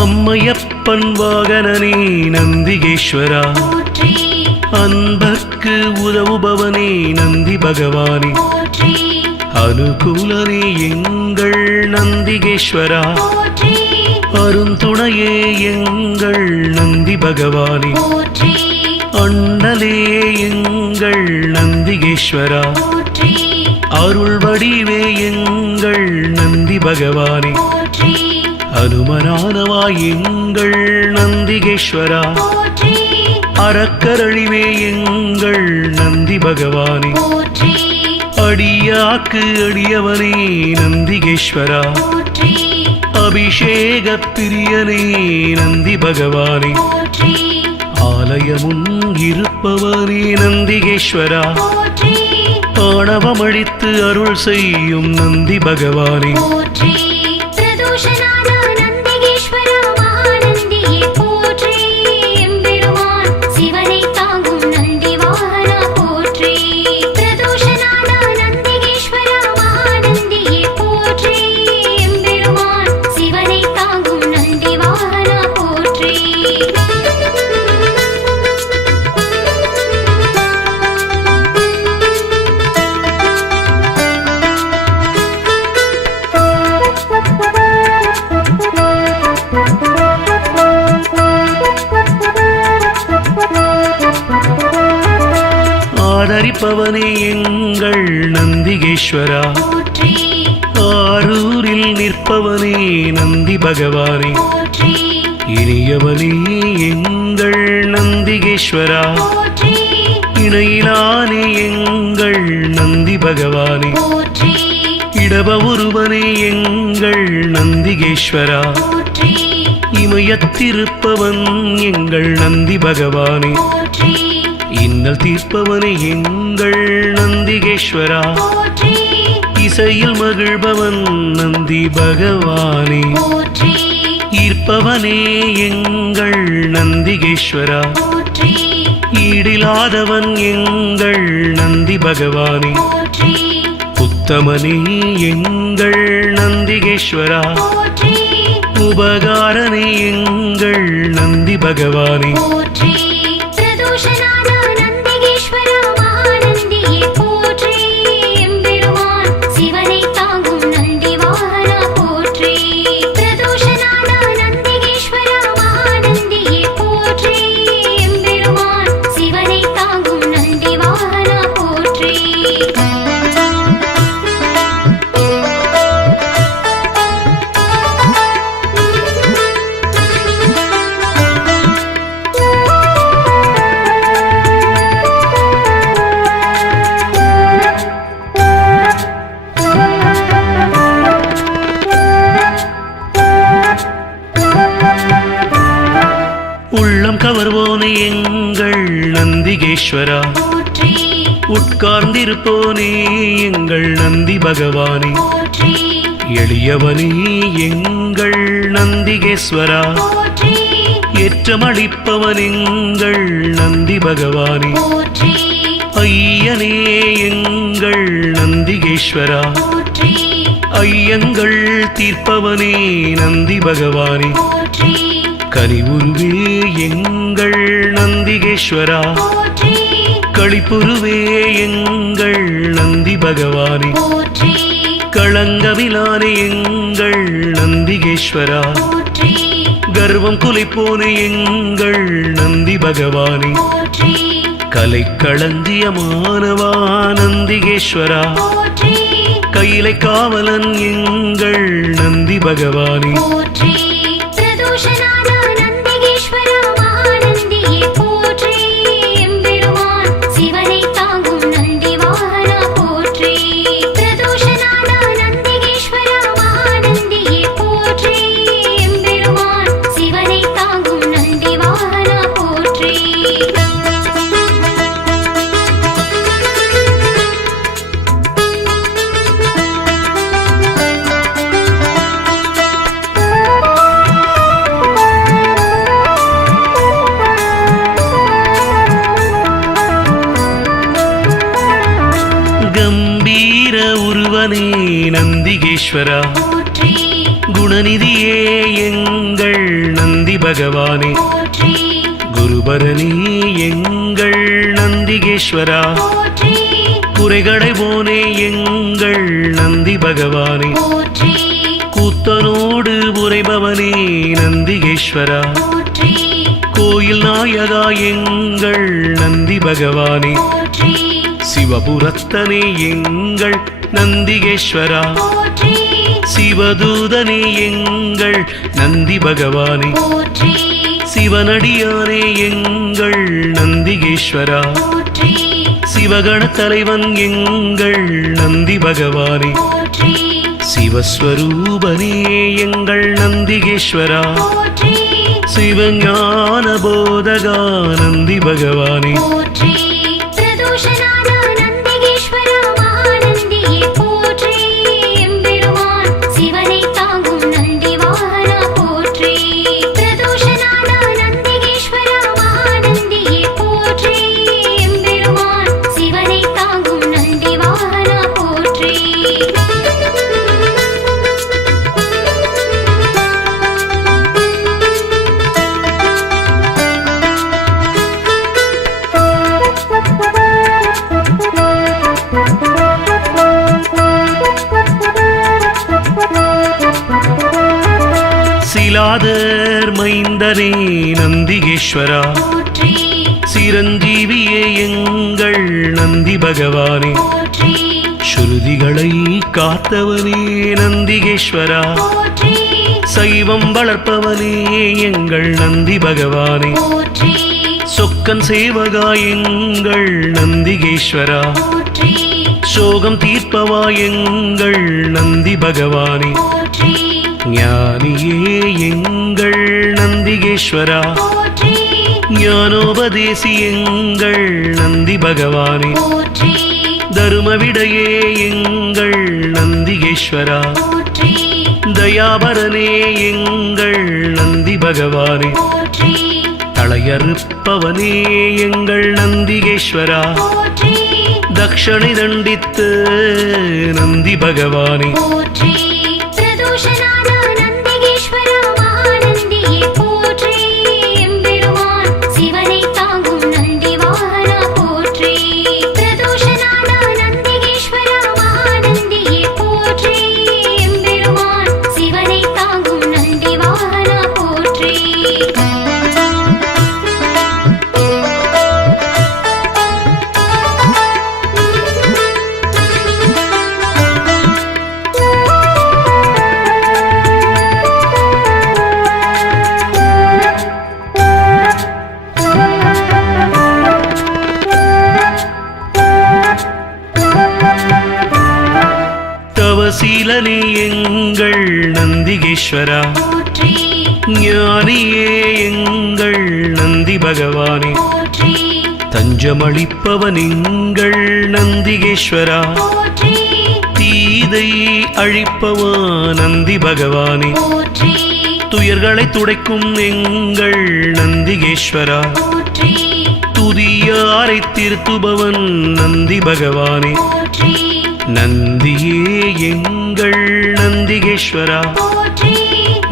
அம்மையப்பன் வாகனனே நந்திகேஸ்வரா, அன்பர்க்கு உதவுபவனே நந்தி பகவானே, அனுகூலனே எங்கள் நந்திகேஸ்வரா, அருந்துணையே எங்கள் நந்தி பகவானே, அண்ணலே எங்கள் நந்திகேஸ்வரா, அருள் வடிவே எங்கள் நந்தி பகவானே, அனுமனானவா எங்கள் நந்திகேஸ்வரா, அறக்கரழிவே எங்கள் நந்தி பகவானே, அடியாக்கு அடியவனே நந்திகேஸ்வரா, அபிஷேக பிரியனே நந்தி பகவானே, ஆலயமும் இருப்பவனே நந்திகேஸ்வரா, ஆணவமழித்து அருள் செய்யும் நந்தி பகவானே, ஆதரிப்பவனே எங்கள் நந்திகேஸ்வரா, ஆரூரில் நிற்பவனே நந்தி பகவானே, இனியவனே எங்கள் நந்திகேஸ்வரா, இணையிலானே எங்கள் நந்தி பகவானே, இடப உருவனே எங்கள் நந்திகேஸ்வரா, இமயத்திருப்பவன் எங்கள் நந்தி பகவானே, இன்னல் தீர்ப்பவனே எங்கள் நந்திகேஸ்வரா, இசையில் மகிழ்பவன் நந்தி பகவானே, ஈர்ப்பவனே எங்கள் நந்திகேஸ்வரா, ஈடிலாதவன் எங்கள் நந்தி பகவானே, உத்தமனே எங்கள் நந்திகேஸ்வரா, உபகாரனே எங்கள் நந்தி பகவானே, உள்ளம் கவர்வோனே எங்கள் நந்திகேஸ்வரா, உட்கார்ந்திருப்போனே எங்கள் நந்தி பகவானே, எளியவனே எங்கள் நந்திகேஸ்வரா, ஏற்றமளிப்பவன் எங்கள் நந்தி பகவானே, ஐயனே எங்கள் நந்திகேஸ்வரா, ஐயங்கள் தீர்ப்பவனே நந்தி பகவானே, கனிவுருவே எங்கள் நந்திகேஸ்வரா, களிப்புருவே எங்கள் நந்தி பகவானே, களங்கவிலானே எங்கள் நந்திகேஸ்வரா, கர்வம் குலைப்போனே எங்கள் நந்தி பகவானே, கலை களஞ்சியமானவா நந்திகேஸ்வரா, கையிலை காவலன் எங்கள் நந்தி பகவானே, சிவனை தாங்கும் நந்தி கம்பீர உருவனே நந்திகேஸ்வரா போற்றி குணநிதியே எங்கள் நந்தி பகவானே போற்றி குருபரனே எங்கள் நந்திகேஸ்வரா போற்றி குறைகளை போனே எங்கள் நந்தி பகவானே போற்றி கூத்தனோடு உரைபவனே நந்திகேஸ்வரா போற்றி கோயில் நாயகா எங்கள் நந்தி பகவானே போற்றி சிவபுரத்தனே எங்கள் நந்திகேஸ்வரா போற்றி சிவதூதனே எங்கள் நந்தி பகவானே போற்றி சிவனடியானே எங்கள் நந்திகேஸ்வரா போற்றி சிவகண தலைவன் எங்கள் நந்தி பகவானே போற்றி சிவஸ்வரூபனே எங்கள் நந்திகேஸ்வரா போற்றி சிவஞான போதகா நந்தி பகவானே போற்றி பிரதோஷநாத நந்திகேஸ்வர மகாநந்தியே போற்றி எம்பெருமான் சிவனை தாங்கும் நந்தி வாகனா போற்றி பிரதோஷநாத நந்திகேஸ்வர மகாநந்தியே போற்றி எம்பெருமான் சிவனை தாங்கும் நந்தி வாகனா போற்றி சிலாதர் மைந்தனே நந்திகேஸ்வரா போற்றி சிரஞ்சீவியே எங்கள் நந்தி பகவானே போற்றி ஸ்ருதிகளை காத்தவனே நந்திகேஸ்வரா போற்றி சைவம் வளர்ப்பவனே எங்கள் நந்தி பகவானே போற்றி சொக்கன் சேவகா எங்கள் நந்திகேஸ்வரா போற்றி சோகம் தீர்ப்பவா எங்கள் நந்தி பகவானே போற்றி ஞானியே எங்கள் நந்திகேஸ்வரா போற்றி ஞானோபதேசி எங்கள் நந்தி பகவானே போற்றி தருமவிடையே எங்கள் நந்திகேஸ்வரா போற்றி தயாபரனே எங்கள் நந்தி பகவானே போற்றி தளையறுப்பவனே எங்கள் நந்திகேஸ்வரா போற்றி தக்ஷணை தண்டித்து நந்தி பகவானே போற்றி பிரதோஷநாத நந்திகேஸ்வர மகாநந்தியே போற்றி எம்பெருமான் சிவனை தாங்கும் நந்தி வாகனா போற்றி பிரதோஷநாத நந்திகேஸ்வர மகாநந்தியே போற்றி எம்பெருமான் சிவனை தாங்கும் நந்தி வாகனா போற்றி தவசீலனே எங்கள் நந்திகேஸ்வரா போற்றி ஞானியே எங்கள் நந்தி பகவானே போற்றி தஞ்சமளிப்பவன் எங்கள் நந்திகேஸ்வரா போற்றி தீதை அழிப்பவா நந்தி பகவானே போற்றி துயர்களை துடைக்கும் எங்கள் நந்திகேஸ்வரா போற்றி துதியாரை திருத்துபவன் நந்தி பகவானே போற்றி நந்தியே எங்கள் நந்திகேஸ்வரா போற்றி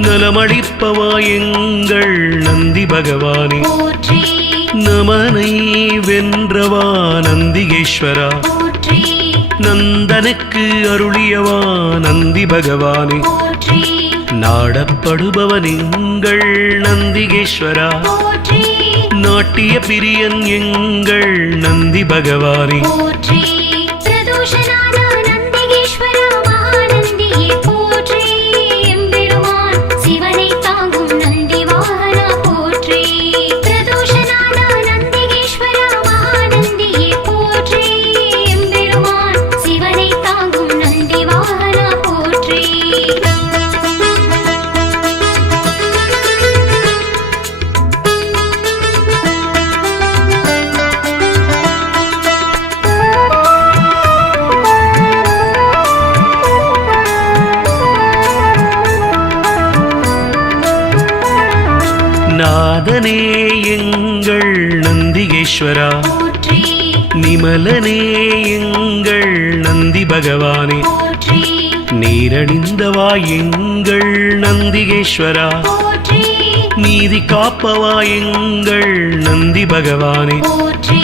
நலமளிப்பவா எங்கள் நந்தி பகவானே போற்றி நமனை வென்றவா நந்திகேஸ்வரா போற்றி நந்தனுக்கு அருளியவா நந்தி பகவானே போற்றி நாடப்படுபவன் எங்கள் நந்திகேஸ்வரா போற்றி நாட்டிய பிரியன் எங்கள் நந்தி பகவானே போற்றி பிரதோஷநாத நந்திகேஸ்வர மகாநந்தியே போற்றி எம்பெருமான் சிவனை தாங்கும் நந்தி வாகனா போற்றி பிரதோஷநாத நந்திகேஸ்வர மகாநந்தியே போற்றி எம்பெருமான் சிவனை தாங்கும் நந்தி வாகனா போற்றி நாதனே எங்கள் நந்திகேஸ்வரா போற்றி நிமலனே நிமலனே எங்கள் நந்தி பகவானே போற்றி நீரணிந்தவா எங்கள் நந்திகேஸ்வரா போற்றி நீதி காப்பவா எங்கள் நந்தி பகவானே போற்றி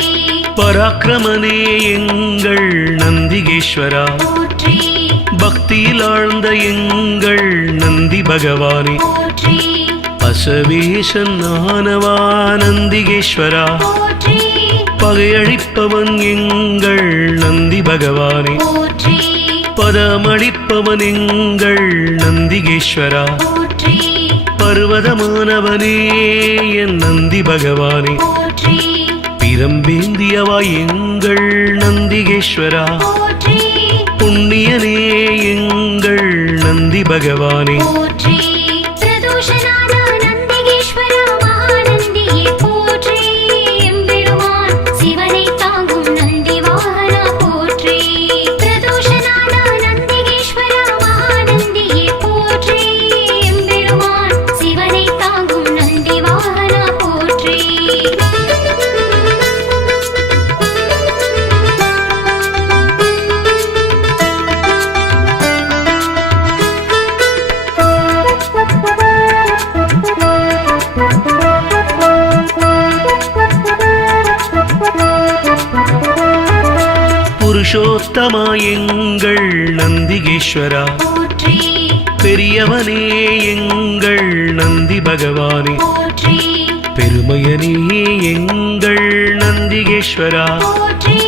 பராக்கிரமனே எங்கள் நந்திகேஸ்வரா போற்றி பக்தியில் ஆழ்ந்த எங்கள் நந்தி பகவானே போற்றி பசவேசன் ஆனவா நந்திகேஸ்வரா போற்றி பகையழிப்பவன் எங்கள் நந்தி பகவானே போற்றி பதமளிப்பவன் எங்கள் நந்திகேஸ்வரா போற்றி பர்வதமானவனே என் நந்தி பகவானே போற்றி பிரம்பேந்தியவா எங்கள் நந்திகேஸ்வரா போற்றி புண்ணியனே எங்கள் நந்தி பகவானே போற்றி பிரதோஷநாத நந்திகேஸ்வர மகாநந்தியே போற்றி எம்பெருமான் சிவனை தாங்கும் நந்தி வாகனா போற்றி பிரதோஷநாத நந்திகேஸ்வர மகாநந்தியே போற்றி எம்பெருமான் சிவனை தாங்கும் நந்தி வாகனா போற்றி புருஷோத்தமா எங்கள் நந்திகேஸ்வரா போற்றி பெரியவனே எங்கள் நந்தி பகவானே போற்றி பெருமையனே எங்கள் நந்திகேஸ்வரா போற்றி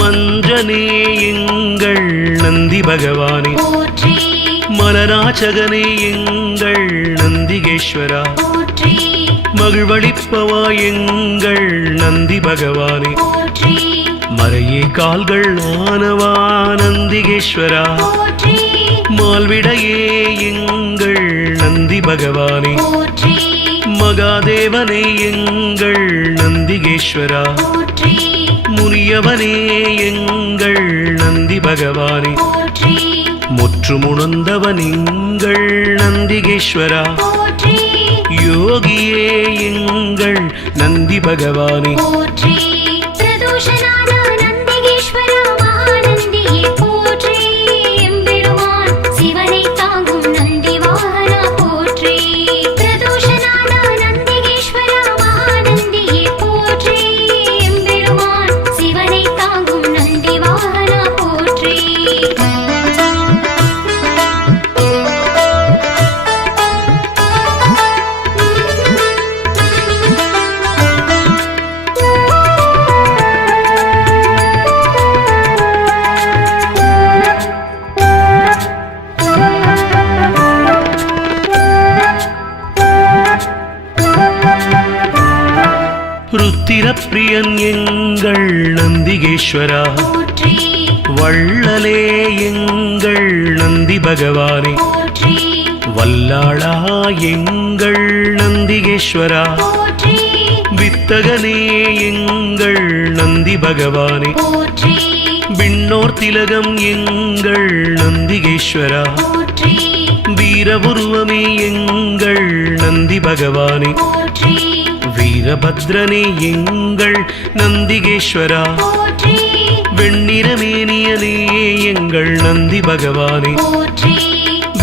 மஞ்சனே எங்கள் நந்தி பகவானே போற்றி மலராச்சகனே எங்கள் நந்திகேஸ்வரா போற்றி மகிழ்வளிப்பவா எங்கள் நந்தி பகவானே போற்றி மறையே கால்கள் ஆனவா நந்திகேஸ்வரா போற்றி மால்விடையே எங்கள் நந்தி பகவானே போற்றி மகாதேவனே எங்கள் நந்திகேஸ்வரா போற்றி முனியவனே எங்கள் நந்தி பகவானே போற்றி முற்றுமுணர்ந்தவன் எங்கள் நந்திகேஸ்வரா போற்றி யோகியே எங்கள் நந்தி பகவானே போற்றி பிரதோஷநாத நந்திகேஸ்வர மகாநந்தியே போற்றி எம்பெருமான் சிவனை தாங்கும் நந்தி வாகனா போற்றி பிரதோஷநாத நந்திகேஸ்வர மகாநந்தியே போற்றி எம்பெருமான் சிவனை தாங்கும் நந்தி வாகனா போற்றி ருத்திரப்பிரியன் எங்கள் நந்திகேஸ்வரா போற்றி வள்ளலே எங்கள் நந்தி பகவானே போற்றி வல்லாளா எங்கள் நந்திகேஸ்வரா போற்றி வித்தகனே எங்கள் நந்தி பகவானே போற்றி விண்ணோர் திலகம் எங்கள் நந்திகேஸ்வரா போற்றி வீரபுருவமே எங்கள் நந்தி பகவானே போற்றி வீரபத்ரனே எங்கள் நந்திகேஸ்வரா போற்றி வெண்ணிறமேனியனே எங்கள் நந்தி பகவானே போற்றி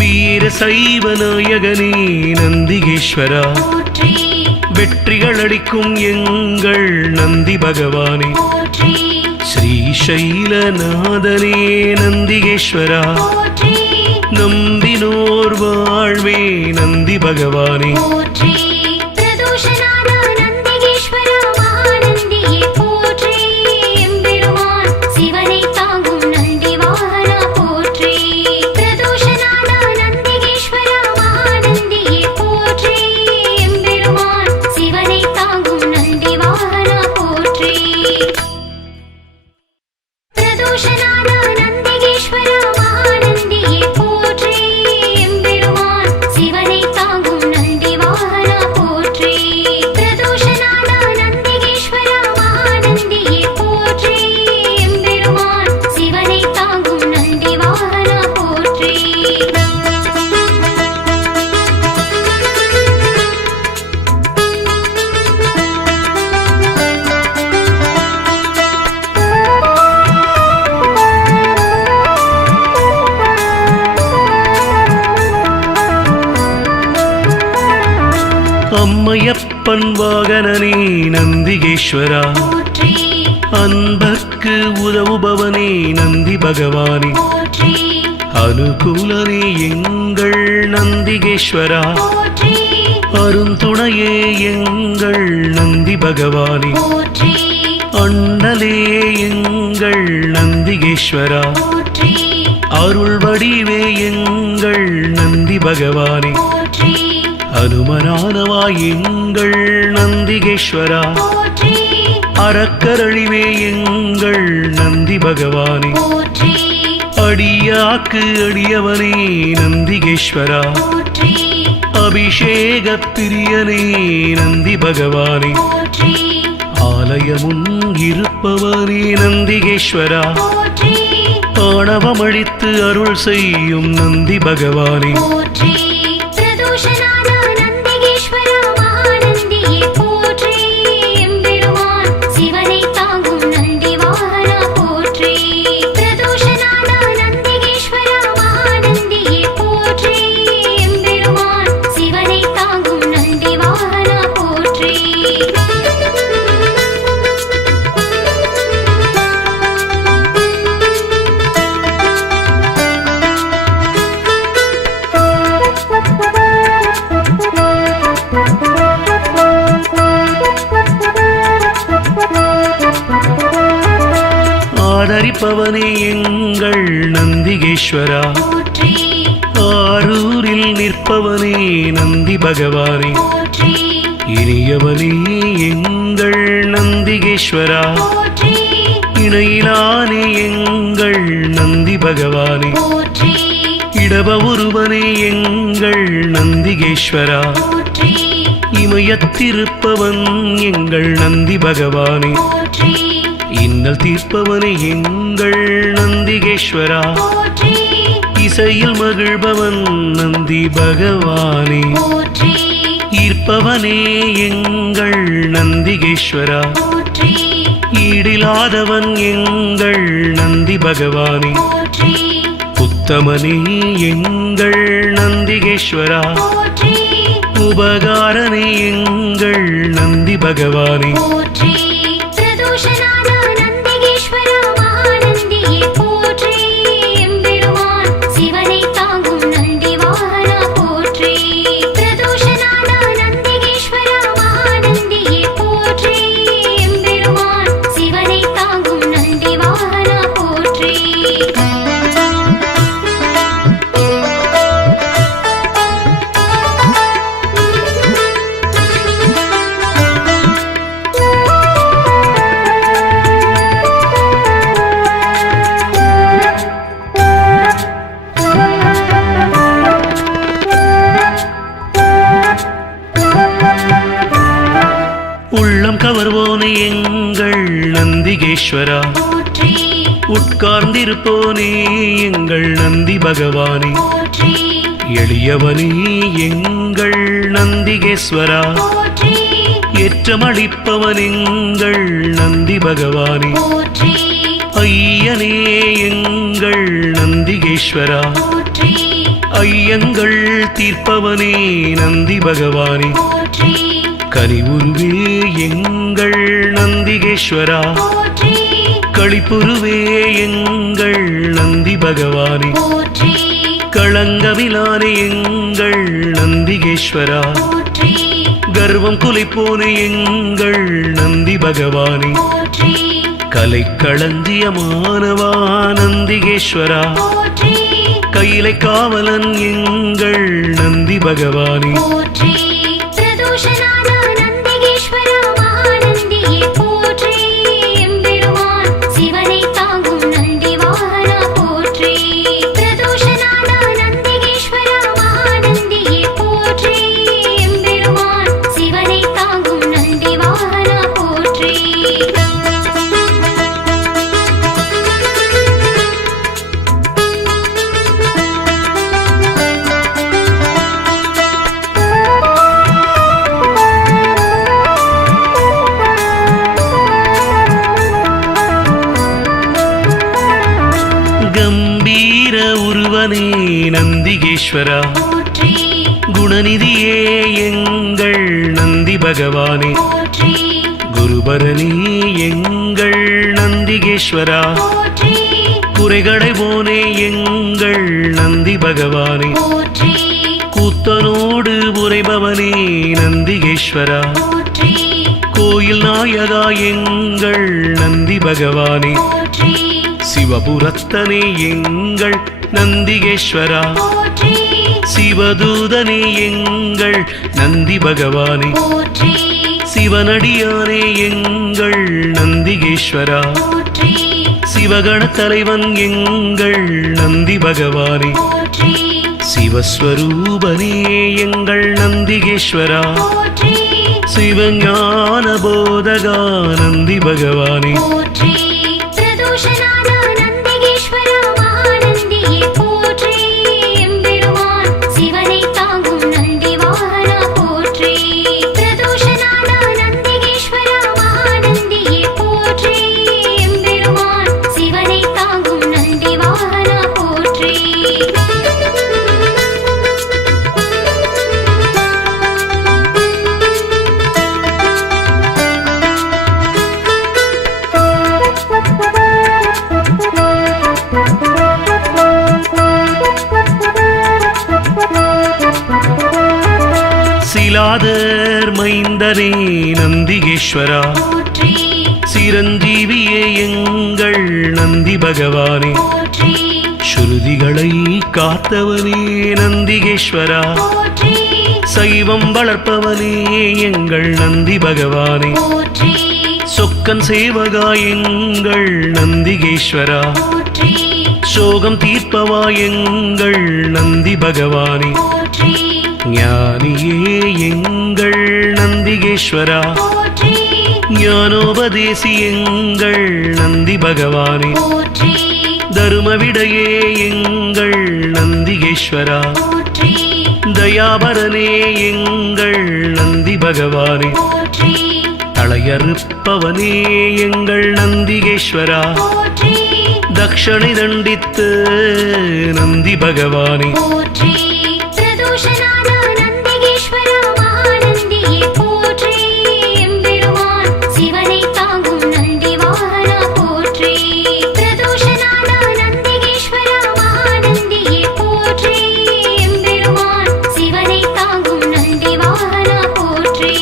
வீர சைவ நாயகனே நந்திகேஸ்வரா போற்றி வெற்றிகள் அளிக்கும் எங்கள் நந்தி பகவானே போற்றி ஸ்ரீசைலநாதனே நந்திகேஸ்வரா போற்றி நம்பினோர் வாழ்வே நந்தி பகவானே போற்றி பிரதோஷநாத நந்திகேஸ்வர மகாநந்தியே போற்றி எம்பெருமான் சிவனை தாங்கும் நந்தி வாகனா போற்றி பிரதோஷநாத நந்திகேஸ்வர மகாநந்தியே போற்றி எம்பெருமான் சிவனை தாங்கும் நந்தி வாகனா போற்றி பிரதோஷநாத நந்திகேஸ்வர மகாநந்தியே போற்றி எம்பெருமான் சிவனை தாங்கும் நந்தி வாகனா போற்றி பிரதோஷநாத நந்திகேஸ்வர மகாநந்தியே போற்றி எம்பெருமான் சிவனை தாங்கும் நந்தி வாகனா போற்றி அம்மையப்பன் வாகனனே நந்திகேஸ்வரா போற்றி அன்பர்க்கு உதவுபவனே நந்தி பகவானே போற்றி அனுகூலனே எங்கள் நந்திகேஸ்வரா போற்றி அருந்துணையே எங்கள் நந்தி பகவானே போற்றி அண்ணலே எங்கள் நந்திகேஸ்வரா போற்றி அருள் வடிவே எங்கள் நந்தி பகவானே போற்றி அனுமனானவா எங்கள் நந்திகேஸ்வரா போற்றி அறக்கரழிவே எங்கள் நந்தி பகவானே போற்றி அடியாக்கு அடியவனே நந்திகேஸ்வரா போற்றி அபிஷேக பிரியனே நந்தி பகவானே போற்றி ஆலயமுன் இருப்பவனே நந்திகேஸ்வரா போற்றி ஆணவமழித்து அருள் செய்யும் நந்தி பகவானே போற்றி பிரதோஷநாத நந்திகேஸ்வரா மகாநந்தியே போற்றி எம்பெருமான் சிவனை தாங்கும் நந்தி வாகனா போற்றி பிரதோஷநாத நந்திகேஸ்வரா மகாநந்தியே போற்றி எம்பெருமான் சிவனை தாங்கும் நந்தி வாகனா போற்றி ஆதரிப்பவனே எங்கள் நந்திகேஸ்வரா போற்றி ஆரூரில் நிற்பவனே நந்தி பகவானே போற்றி இனியவனே எங்கள் நந்திகேஸ்வரா போற்றி இணையிலானே எங்கள் நந்தி பகவானே போற்றி இடப உருவனே எங்கள் நந்திகேஸ்வரா போற்றி இமயத்திருப்பவன் எங்கள் நந்தி பகவானே போற்றி இன்னல் தீர்ப்பவனே எங்கள் நந்திகேஸ்வரா போற்றி இசையில் மகிழ்பவன் நந்தி பகவானே போற்றி ஈர்ப்பவனே எங்கள் நந்திகேஸ்வரா போற்றி ஈடிலாதவன் எங்கள் நந்தி பகவானே போற்றி உத்தமனே எங்கள் நந்திகேஸ்வரா போற்றி உபகாரனே எங்கள் நந்தி பகவானே போற்றி பிரதோஷநாத நந்திகேஸ்வரா மகாநந்தியே போற்றி எம்பெருமான் சிவனை தாங்கும் நந்தி வாகனா போற்றி பிரதோஷநாத நந்திகேஸ்வரா மகாநந்தியே போற்றி எம்பெருமான் சிவனை தாங்கும் நந்தி வாகனா போற்றி உள்ளம் கவர்வோனே எங்கள் நந்திகேஸ்வரா போற்றி உட்கார்ந்திருப்போனே எங்கள் நந்தி பகவானே போற்றி எளியவனே எங்கள் நந்திகேஸ்வரா போற்றி ஏற்றமளிப்பவன் எங்கள் நந்தி பகவானே போற்றி ஐயனே எங்கள் நந்திகேஸ்வரா போற்றி ஐயங்கள் தீர்ப்பவனே நந்தி பகவானே போற்றி கனிவுருவே எங்கள் நந்திகேஸ்வரா போற்றி களிப்புருவே எங்கள் நந்தி பகவானே போற்றி களங்கமிலானே எங்கள் நந்திகேஸ்வரா போற்றி கர்வம் குலைப்போனே எங்கள் நந்தி பகவானே போற்றி கலைக்களஞ்சியமானவா நந்திகேஸ்வரா போற்றி கையிலை காவலன் எங்கள் நந்தி பகவானே போற்றி பிரதோஷநாத நந்திகேஸ்வரா மகாநந்தியே போற்றி எம்பெருமான் சிவனை தாங்கும் நந்தி வாகனா போற்றி பிரதோஷநாத நந்திகேஸ்வரா மகாநந்தியே போற்றி எம்பெருமான் சிவனை தாங்கும் நந்தி வாகனா போற்றி கம்பீர உருவனே நந்திகேஸ்வரா போற்றி குணநிதியே எங்கள் நந்தி பகவானே போற்றி குருபரணி எங்கள் நந்திகேஸ்வரா போற்றி குறைகளை போனே எங்கள் நந்தி பகவானே போற்றி கூத்தனோடு உரைபவனே நந்திகேஸ்வரா போற்றி கோயில் நாயகா எங்கள் நந்தி பகவானே போற்றி சிவபுரத்தனே எங்கள் நந்திகேஸ்வரா போற்றி சிவதூதனே எங்கள் நந்தி பகவானே போற்றி சிவனடியானே எங்கள் நந்திகேஸ்வரா போற்றி சிவகண தலைவன் எங்கள் நந்தி பகவானே போற்றி சிவஸ்வரூபனே எங்கள் நந்திகேஸ்வரா போற்றி சிவஞான போதகா நந்தி பகவானே போற்றி பிரதோஷநாத நந்திகேஸ்வரா மகாநந்தியே போற்றி எம்பெருமான் சிவனை தாங்கும் நந்தி வாகனா போற்றி பிரதோஷநாத நந்திகேஸ்வரா மகாநந்தியே போற்றி எம்பெருமான் சிவனை தாங்கும் நந்தி வாகனா போற்றி சிலாதர் மைந்தனே நந்திகேஸ்வரா போற்றி சிரஞ்சீவியே எங்கள் நந்தி பகவானே போற்றி ஸ்ருதிகளை காத்தவனே நந்திகேஸ்வரா போற்றி சைவம் வளர்ப்பவனே எங்கள் நந்தி பகவானே போற்றி சொக்கன் சேவகா எங்கள் நந்திகேஸ்வரா போற்றி சோகம் தீர்ப்பவா எங்கள் நந்தி பகவானே போற்றி ஞானியே எங்கள் நந்திகேஸ்வரா போற்றி ஞானோபதேசி எங்கள் நந்தி பகவானே போற்றி தருமவிடையே எங்கள் நந்திகேஸ்வரா போற்றி தயாபரனே எங்கள் நந்தி பகவானே போற்றி தளையறுப்பவனே எங்கள் நந்திகேஸ்வரா போற்றி தக்ஷணை தண்டித்து நந்தி பகவானே போற்றி பிரதோஷநாத நந்திகேஸ்வரா மகாநந்தியே போற்றி எம்பெருமான் சிவனை தாங்கும் நந்தி வாகனா போற்றி பிரதோஷநாத நந்திகேஸ்வரா மகாநந்தியே போற்றி எம்பெருமான் சிவனை தாங்கும் நந்தி வாகனா போற்றி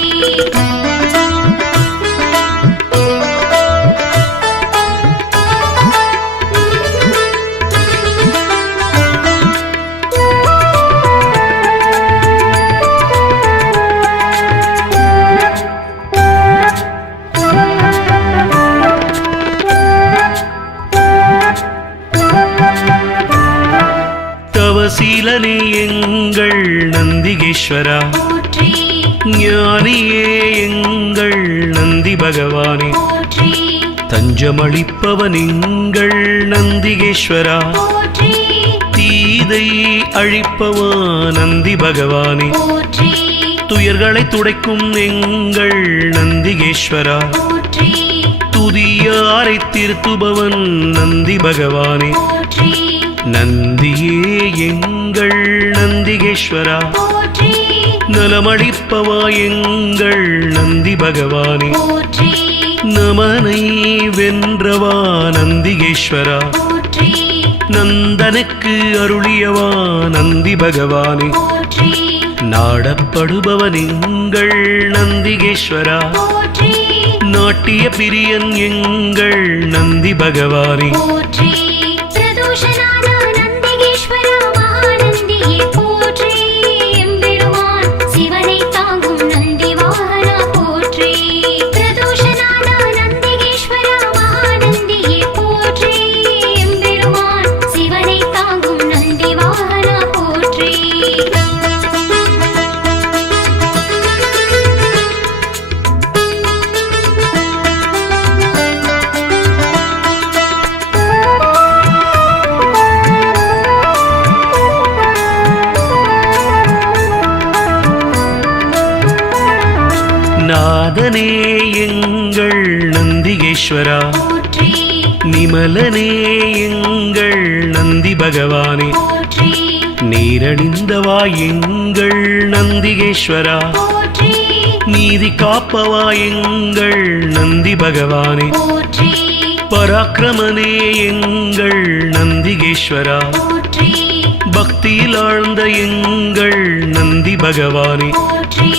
தவசீலனே எங்கள் நந்திகேஸ்வரா போற்றி ஞானியே எங்கள் நந்தி பகவானே போற்றி தஞ்சமளிப்பவன் எங்கள் நந்திகேஸ்வரா போற்றி தீதை அழிப்பவா நந்தி பகவானே போற்றி துயர்களை துடைக்கும் எங்கள் நந்திகேஸ்வரா போற்றி துதியாரை திருத்துபவன் நந்தி பகவானே போற்றி நந்தியே எங்கள் நந்திகேஸ்வரா போற்றி நலமளிப்பவா எங்கள் நந்தி பகவானே போற்றி நமனை வென்றவா நந்திகேஸ்வரா போற்றி நந்தனுக்கு அருளியவா நந்தி பகவானே போற்றி நாடப்படுபவன் எங்கள் நந்திகேஸ்வரா போற்றி நாட்டிய பிரியன் எங்கள் நந்தி பகவானே போற்றி பிரதோஷநாத நந்திகேஸ்வரா மகாநந்தியே போற்றி எம்பெருமான் சிவனை தாங்கும் நந்தி வாகனா போற்றி பிரதோஷநாத நந்திகேஸ்வரா மகாநந்தியே போற்றி எம்பெருமான் சிவனை தாங்கும் நந்தி வாகனா போற்றி நாதனே எங்கள் நந்திகேஸ்வரா போற்றி நிமலனே எங்கள் நந்தி பகவானே போற்றி நீரணிந்தவா எங்கள் நந்திகேஸ்வரா போற்றி நீதி காப்பவா எங்கள் நந்தி பகவானே போற்றி பராக்கிரமனே எங்கள் நந்திகேஸ்வரா போற்றி பக்தியில் ஆழ்ந்த எங்கள் நந்தி பகவானே போற்றி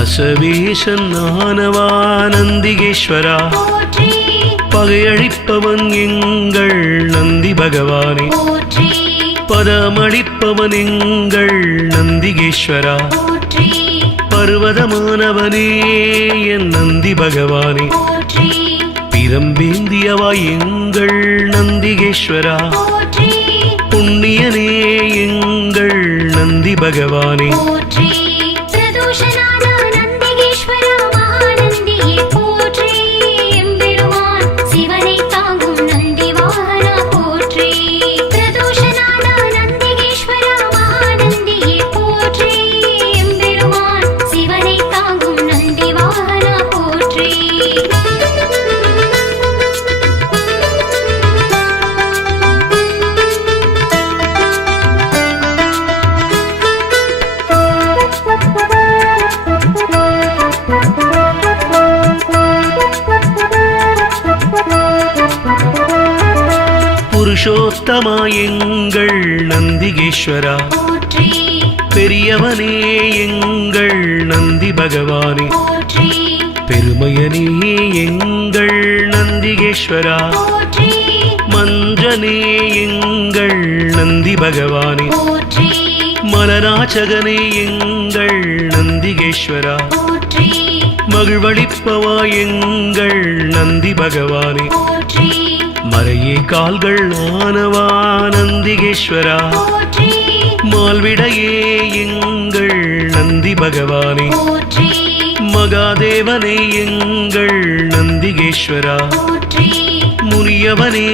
அசவேசன் ஆனவா நந்திகேஸ்வரா போற்றி பகையழிப்பவன் எங்கள் நந்தி பகவானே போற்றி பதமளிப்பவன் எங்கள் நந்திகேஸ்வரா போற்றி பர்வதமானவனே என் நந்தி பகவானே போற்றி பிரம்பேந்தியவா எங்கள் நந்திகேஸ்வரா போற்றி புண்ணியனே எங்கள் நந்தி பகவானே போற்றி பிரதோஷநாத நந்திகேஸ்வர மகாநந்தியே போற்றி எம்பெருமான் சிவனை தாங்கும் நந்தி வாகனா போற்றி பிரதோஷநாத நந்திகேஸ்வர மகாநந்தியே போற்றி எம்பெருமான் சிவனை தாங்கும் நந்தி வாகனா போற்றி புருஷோத்தமா எங்கள் நந்திகேஸ்வரா போற்றி பெரியவனே எங்கள் நந்தி பகவானே போற்றி பெருமையனே எங்கள் நந்திகேஸ்வரா போற்றி மஞ்சனே எங்கள் நந்தி பகவானே போற்றி மலராச்சகனே எங்கள் நந்திகேஸ்வரா போற்றி மகிழ்வளிப்பவா எங்கள் நந்தி பகவானே போற்றி மறையே கால்கள் ஆனவா நந்திகேஸ்வரா போற்றி மால்விடையே எங்கள் நந்தி பகவானே போற்றி மகாதேவனே எங்கள் நந்திகேஸ்வரா போற்றி முனியவனே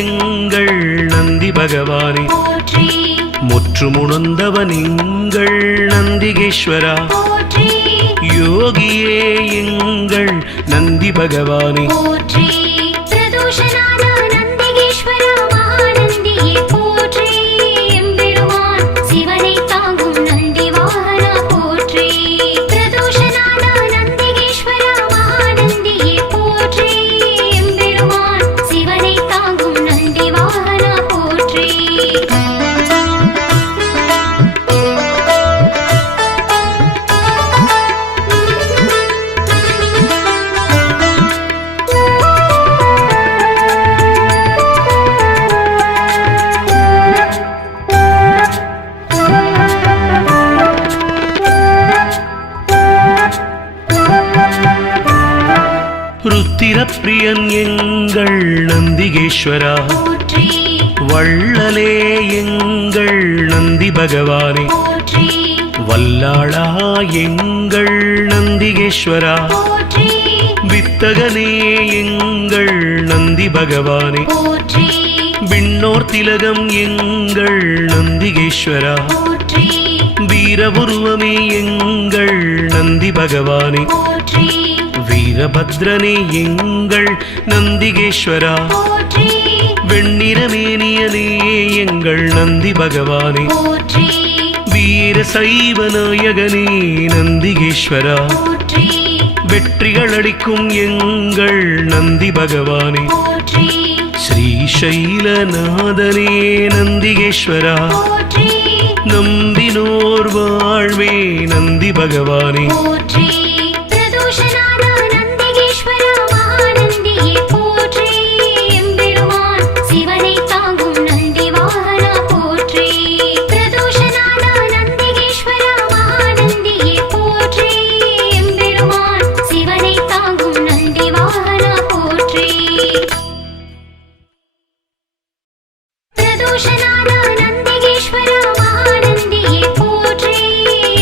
எங்கள் நந்தி பகவானே போற்றி முற்றுமுணர்ந்தவன் எங்கள் நந்திகேஸ்வரா போற்றி யோகியே எங்கள் நந்தி பகவானே போற்றி பிரதோஷநாத நந்திகேஸ்வர மகாநந்தியே போற்றி எம்பெருமான் சிவனை தாங்கும் நந்தி வாகனா போற்றி பிரதோஷநாத நந்திகேஸ்வர மகாநந்தியே போற்றி எம்பெருமான் சிவனை தாங்கும் நந்தி வாகனா போற்றி ருத்திரப்பிரியன் எங்கள் நந்திகேஸ்வரா போற்றி வள்ளலே எங்கள் நந்தி பகவானே போற்றி வல்லாளா எங்கள் நந்திகேஸ்வரா போற்றி வித்தகனே எங்கள் நந்தி பகவானே போற்றி விண்ணோர் திலகம் எங்கள் நந்திகேஸ்வரா போற்றி வீரபுருவமே எங்கள் நந்தி பகவானே போற்றி வீரபத்ரனே எங்கள் நந்திகேஸ்வரா போற்றி வெண்ணிறமேனியனே எங்கள் நந்தி பகவானே போற்றி வீர சைவ நாயகனே நந்திகேஸ்வரா போற்றி வெற்றிகள் அளிக்கும் எங்கள் நந்தி பகவானே போற்றி ஸ்ரீசைலநாதனே நந்திகேஸ்வரா போற்றி நம்பினோர் வாழ்வே நந்தி பகவானே போற்றி பிரதோஷநாத நந்திகேஸ்வர மகாநந்தியே போற்றி எம்பெருமான் சிவனை தாங்கும் நந்தி வாகனா போற்றி பிரதோஷநாத நந்திகேஸ்வர மகாநந்தியே போற்றி எம்பெருமான் சிவனை தாங்கும் நந்தி வாகனா போற்றி பிரதோஷநாத நந்திகேஸ்வர மகாநந்தியே போற்றி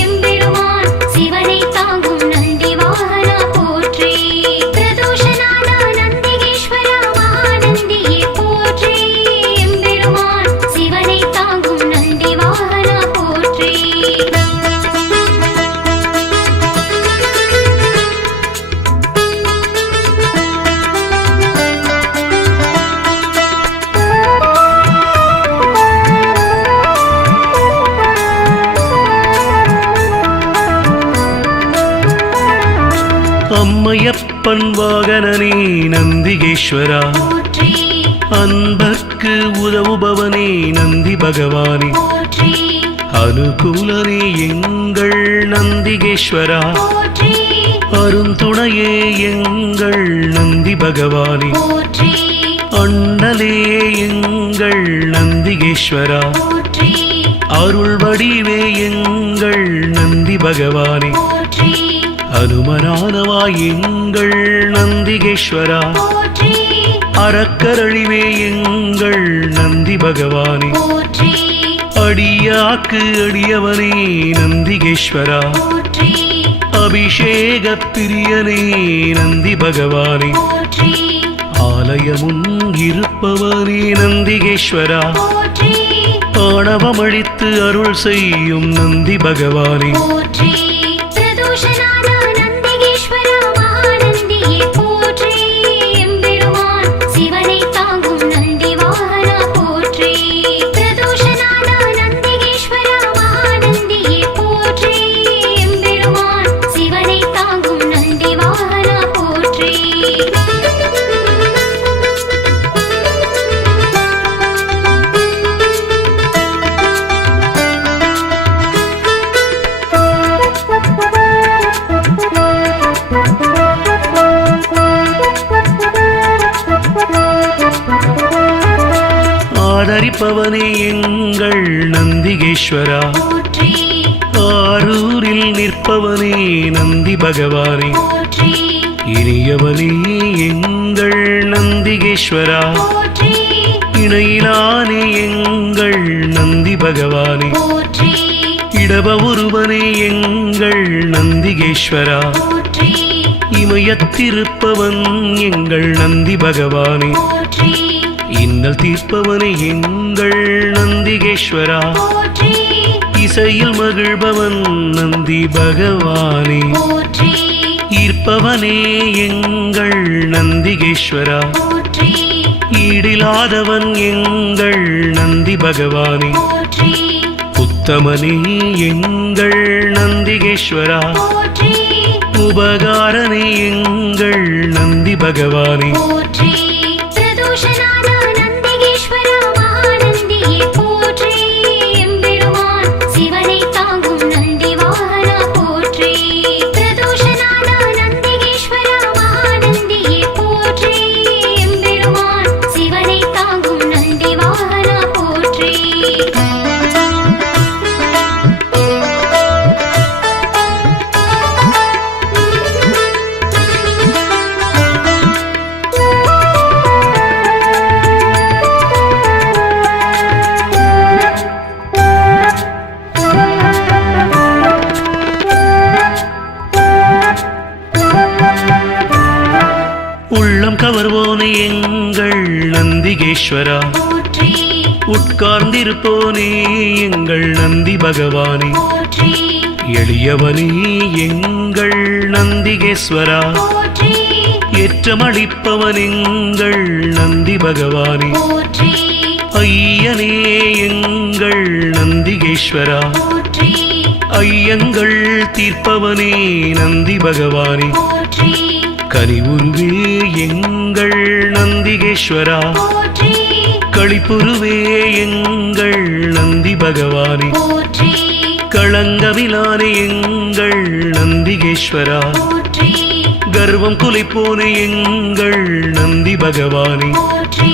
எம்பெருமான் சிவனை தாங்கும் நந்தி வாகனா போற்றி பிரதோஷநாத நந்திகேஸ்வர மகாநந்தியே போற்றி எம்பெருமான் சிவனை தாங்கும் நந்தி வாகனா போற்றி அம்மையப்பன் வாகனனே நந்திகேஸ்வரா, போற்றி அன்பர்க்கு உதவுபவனே நந்தி பகவானே, போற்றி அனுகூலனே எங்கள் நந்திகேஸ்வரா, போற்றி அருந்துணையே எங்கள் நந்தி பகவானே, போற்றி அண்ணலே எங்கள் நந்திகேஸ்வரா, போற்றி அருள் வடிவே எங்கள் நந்தி பகவானே, போற்றி அனுமனானவா எங்கள் நந்திகேஸ்வரா, போற்றி அறக்கரழிவே எங்கள் நந்தி பகவானே, போற்றி அடியாக்கு அடியவனே நந்திகேஸ்வரா, போற்றி அபிஷேக பிரியனே நந்தி பகவானே, போற்றி ஆலயமுன் இருப்பவனே நந்திகேஸ்வரா, போற்றி ஆணவமழித்து அருள் செய்யும் நந்தி பகவானே, போற்றி பிரதோஷநாத நந்திகேஸ்வரா மகாநந்தியே போற்றி எம்பெருமான் சிவனை தாங்கும் நந்தி வாகனா போற்றி பிரதோஷநாத நந்திகேஸ்வரா மகாநந்தியே போற்றி எம்பெருமான் சிவனை தாங்கும் நந்தி வாகனா போற்றி ஆதரிப்பவனே எங்கள் நந்திகேஸ்வரா, போற்றி ஆரூரில் நிற்பவனே நந்தி பகவானே, போற்றி இனியவனே எங்கள் நந்திகேஸ்வரா, போற்றி இணையிலானே எங்கள் நந்தி பகவானே, போற்றி இடப ஒருவனே எங்கள் நந்திகேஸ்வரா, போற்றி இமயத்திருப்பவன் எங்கள் நந்தி பகவானே, போற்றி இன்னல் தீர்ப்பவனே எங்கள் நந்திகேஸ்வரா, போற்றி இசையில் மகிழ்பவன் நந்தி பகவானே, போற்றி ஈர்ப்பவனே எங்கள் நந்திகேஸ்வரா, போற்றி ஈடிலாதவன் எங்கள் நந்தி பகவானே, போற்றி உத்தமனே எங்கள் நந்திகேஸ்வரா, போற்றி உபகாரனே எங்கள் நந்தி பகவானே, போற்றி பிரதோஷநாத நந்திகேஸ்வரா மகாநந்தியே போற்றி எம்பெருமான் சிவனை தாங்கும் நந்தி வாகனா போற்றி பிரதோஷநாத நந்திகேஸ்வரா மகாநந்தியே போற்றி எம்பெருமான் சிவனை தாங்கும் நந்தி வாகனா போற்றி உள்ளம் கவர்வோனே எங்கள் நந்திகேஸ்வரா, போற்றி உட்கார்ந்திருப்போனே எங்கள் நந்தி பகவானே, போற்றி எளியவனே எங்கள் நந்திகேஸ்வரா, போற்றி ஏற்றமளிப்பவன் எங்கள் நந்தி பகவானே, போற்றி ஐயனே எங்கள் நந்திகேஸ்வரா, போற்றி ஐயங்கள் தீர்ப்பவனே நந்தி பகவானே, போற்றி கனிவுருவே எங்கள் நந்திகேஸ்வரா, போற்றி களிப்புருவே எங்கள் நந்தி பகவானே, போற்றி களங்கவிலானே எங்கள் நந்திகேஸ்வரா, போற்றி கர்வம் குலைப்போனே எங்கள் நந்தி பகவானே, போற்றி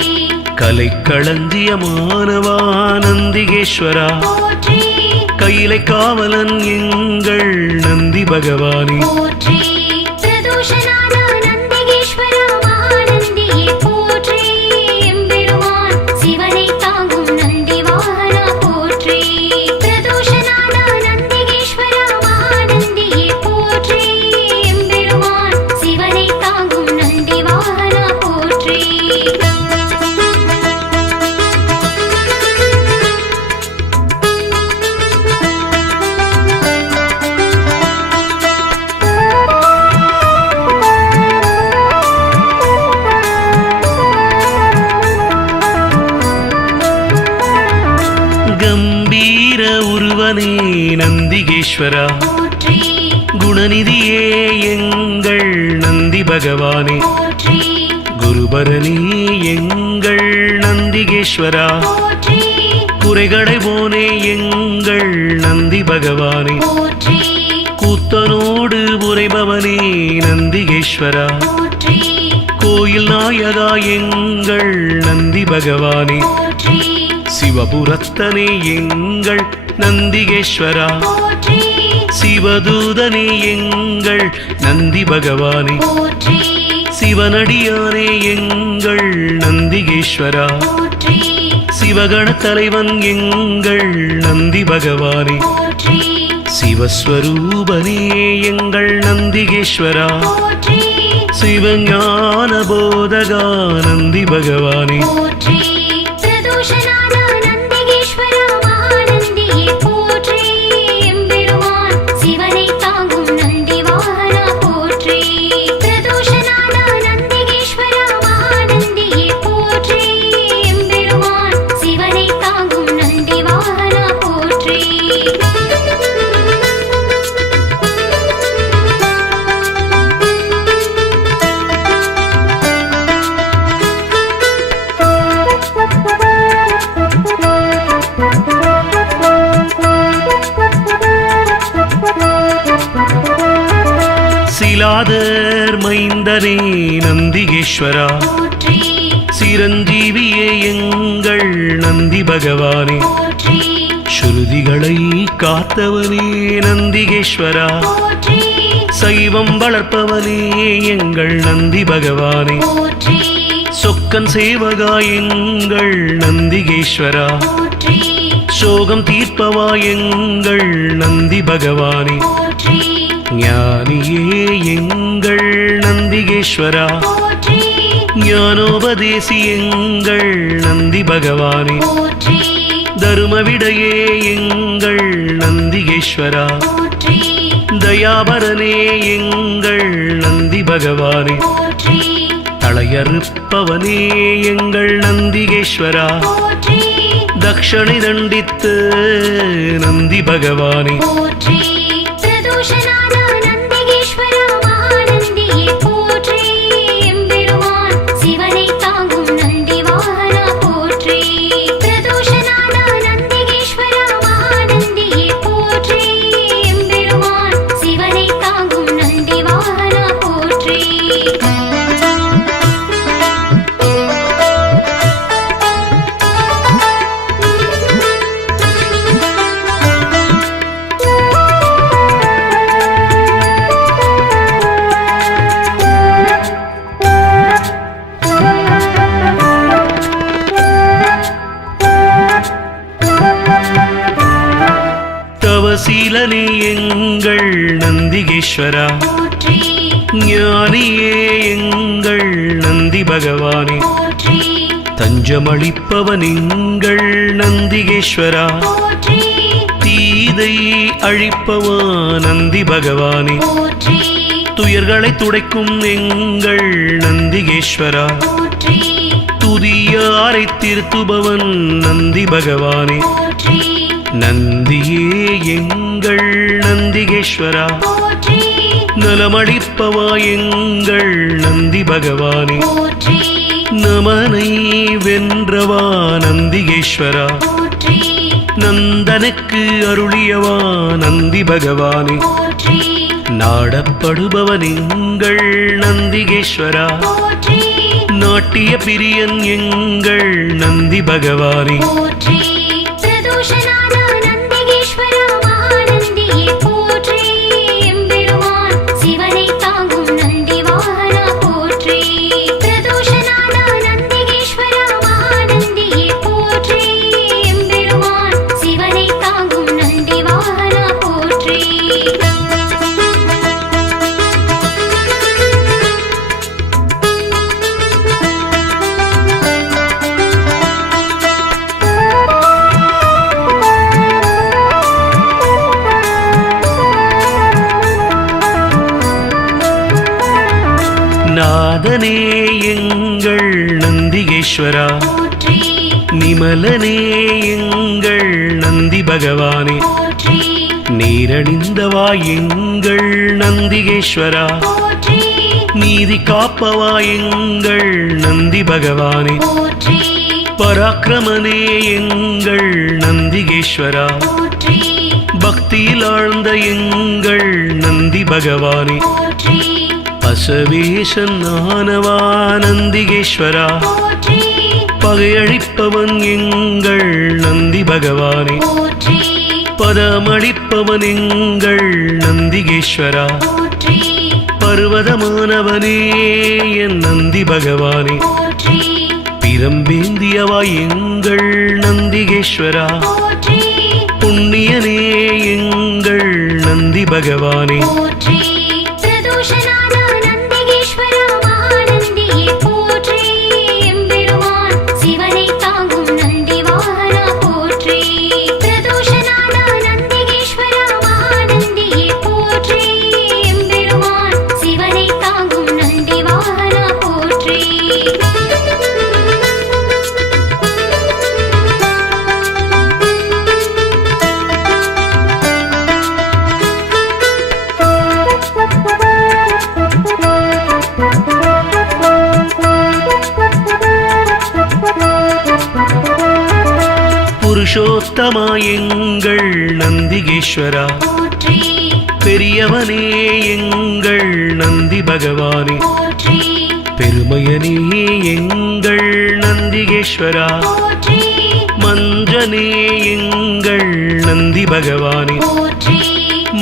கலைக்களஞ்சியமானவா நந்திகேஸ்வரா, போற்றி கையிலை காவலன் எங்கள் நந்தி பகவானே, போற்றி பிரதோஷநாத நந்திகேஸ்வரா மகாநந்தியே போற்றி எம்பெருமான் சிவனை தாங்கும் நந்தி வாகனா போற்றி பிரதோஷநாத நந்திகேஸ்வரா மகாநந்தியே போற்றி எம்பெருமான் சிவனை தாங்கும் நந்தி வாகனா போற்றி கம்பீர உருவனே நந்திகேஸ்வரா, போற்றி குணநிதியே எங்கள் நந்தி பகவானே போற்றி குருபரணி எங்கள் நந்திகேஸ்வரா போற்றி குறைகளை போனே எங்கள் நந்தி பகவானே போற்றி கூத்தனோடு உரைபவனே நந்திகேஸ்வரா போற்றி கோயில் நாயகா எங்கள் நந்தி பகவானே போற்றி சிவபுரத்தனே எங்கள் நந்திகேஸ்வரா போற்றி சிவதூதனே எங்கள் நந்தி பகவானே போற்றி சிவனடியானே எங்கள் நந்திகேஸ்வரா போற்றி சிவகண தலைவன் எங்கள் நந்தி பகவானே போற்றி சிவஸ்வரூபனே எங்கள் நந்திகேஸ்வரா போற்றி சிவஞான போதகா நந்தி பகவானே போற்றி பிரதோஷநாத நந்திகேஸ்வர மகாநந்தியே போற்றி எம்பெருமான் சிவனை தாங்கும் நந்தி வாகனா போற்றி பிரதோஷநாத நந்திகேஸ்வர மகாநந்தியே போற்றி எம்பெருமான் சிவனை தாங்கும் நந்தி வாகனா போற்றி சிலாதர் மைந்தனே நந்திகேஸ்வரா போற்றி சிரஞ்சீவியே எங்கள் நந்தி பகவானே போற்றி ஸ்ருதிகளை காத்தவனே நந்திகேஸ்வரா போற்றி சைவம் வளர்ப்பவனே எங்கள் நந்தி பகவானே போற்றி சொக்கன் சேவகா எங்கள் நந்திகேஸ்வரா போற்றி சோகம் தீர்ப்பவா எங்கள் நந்தி பகவானே போற்றி ஞானியே எங்கள் நந்திகேஸ்வரா போற்றி ஞானோபதேசி எங்கள் நந்தி பகவானே போற்றி தருமவிடையே எங்கள் நந்திகேஸ்வரா போற்றி தயாபரனே எங்கள் நந்தி பகவானே போற்றி தலையறுப்பவனே எங்கள் நந்திகேஸ்வரா போற்றி தக்ஷணை தண்டித்து நந்தி பகவானே போற்றி பிரதோஷநாத நந்திகேஸ்வர மகாநந்தியே போற்றி எம்பெருமான் சிவனை தாங்கும் நந்தி வாகனா போற்றி பிரதோஷநாத நந்திகேஸ்வர மகாநந்தியே போற்றி எம்பெருமான் சிவனை தாங்கும் நந்தி வாகனா போற்றி தவசீலனே எங்கள் நந்திகேஸ்வரா போற்றி ஞானியே எங்கள் நந்தி பகவானே போற்றி தஞ்சமளிப்பவன் எங்கள் நந்திகேஸ்வரா போற்றி தீதை அழிப்பவா நந்தி பகவானே போற்றி துயர்களை துடைக்கும் எங்கள் நந்திகேஸ்வரா போற்றி துதியாரை திருத்துபவன் நந்தி பகவானே போற்றி நந்தியே எங்கள் நந்திகேஸ்வரா போற்றி நலமளிப்பவா எங்கள் நந்தி பகவானே போற்றி நமனை வென்றவா நந்திகேஸ்வரா போற்றி நந்தனுக்கு அருளியவா நந்தி பகவானே போற்றி நாடப்படுபவன் எங்கள் நந்திகேஸ்வரா போற்றி நாட்டிய பிரியன் எங்கள் நந்தி பகவானே போற்றி பிரதோஷநாத நந்திகேஸ்வர மகாநந்தியே போற்றி எம்பெருமான் சிவனை தாங்கும் நந்தி வாகனா போற்றி பிரதோஷநாத நந்திகேஸ்வர மகாநந்தியே போற்றி எம்பெருமான் சிவனை தாங்கும் நந்தி வாகனா போற்றி நாதனே எங்கள் நந்திகேஸ்வரா போற்றி நிமலனே எங்கள் நந்தி பகவானே போற்றி நீரணிந்தவா எங்கள் நந்திகேஸ்வரா போற்றி நீதி காப்பவா எங்கள் நந்தி பகவானே போற்றி பராக்கிரமனே எங்கள் நந்திகேஸ்வரா போற்றி பக்தியில் ஆழ்ந்த எங்கள் நந்தி பகவானே போற்றி அசவேசன் ஆனவா நந்திகேஸ்வரா போற்றி பகையழிப்பவன் எங்கள் நந்தி பகவானே போற்றி பதமளிப்பவன் எங்கள் நந்திகேஸ்வரா போற்றி பர்வதமானவனே என் நந்தி பகவானே போற்றி பிரம்பேந்தியவா எங்கள் நந்திகேஸ்வரா போற்றி புண்ணியனே எங்கள் நந்தி பகவானே போற்றி பிரதோஷநாத நந்திகேஸ்வரா மகாநந்தியே போற்றி எம்பெருமான் சிவனை தாங்கும் நந்தி வாகனா போற்றி பிரதோஷநாத நந்திகேஸ்வரா மகாநந்தியே போற்றி எம்பெருமான் சிவனை தாங்கும் நந்தி வாகனா போற்றி புருஷோத்தமா எங்கள் நந்திகேஸ்வரா போற்றி பெரியவனே எங்கள் நந்தி பகவானே போற்றி பெருமையனே எங்கள் நந்திகேஸ்வரா போற்றி மஞ்சனே எங்கள் நந்தி பகவானே போற்றி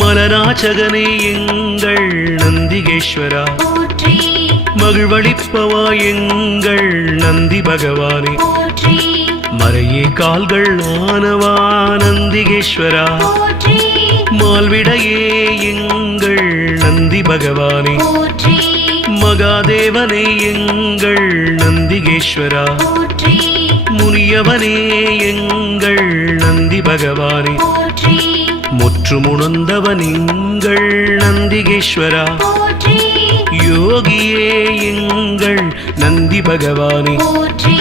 மலராச்சகனே எங்கள் நந்திகேஸ்வரா போற்றி மகிழ்வளிப்பவா எங்கள் நந்தி பகவானே போற்றி மறையே கால்கள் ஆனவா நந்திகேஸ்வரா போற்றி மால்விடையே எங்கள் நந்தி பகவானே போற்றி மகாதேவனே எங்கள் நந்திகேஸ்வரா போற்றி முனியவனே எங்கள் நந்தி பகவானே போற்றி முற்றுமுணர்ந்தவன் எங்கள் நந்திகேஸ்வரா போற்றி யோகியே எங்கள் நந்தி பகவானே போற்றி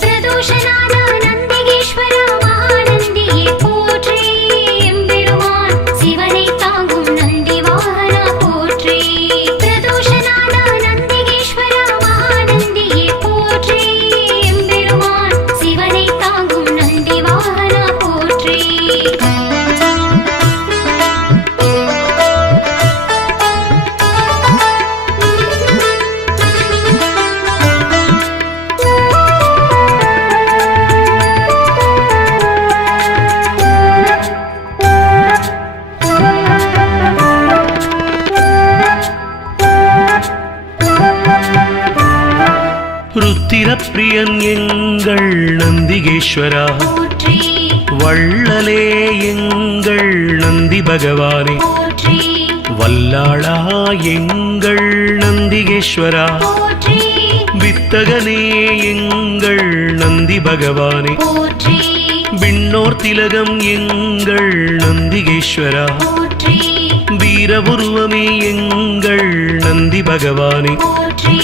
பிரதோஷநாத நந்திகேஸ்வரா மகாநந்தியே போற்றி எம்பெருமான் சிவனை தாங்கும் நந்தி வாகனா போற்றி பிரதோஷநாத நந்திகேஸ்வரா மகாநந்தியே போற்றி எம்பெருமான் சிவனை தாங்கும் நந்தி வாகனா போற்றி ருத்திரப்பிரியன் எங்கள் நந்திகேஸ்வரா போற்றி வள்ளலே எங்கள் நந்தி பகவானே போற்றி வல்லாளா எங்கள் நந்திகேஸ்வரா போற்றி வித்தகனே எங்கள் நந்தி பகவானே போற்றி விண்ணோர் திலகம் எங்கள் நந்திகேஸ்வரா போற்றி வீரபுருவமே எங்கள் நந்தி பகவானே போற்றி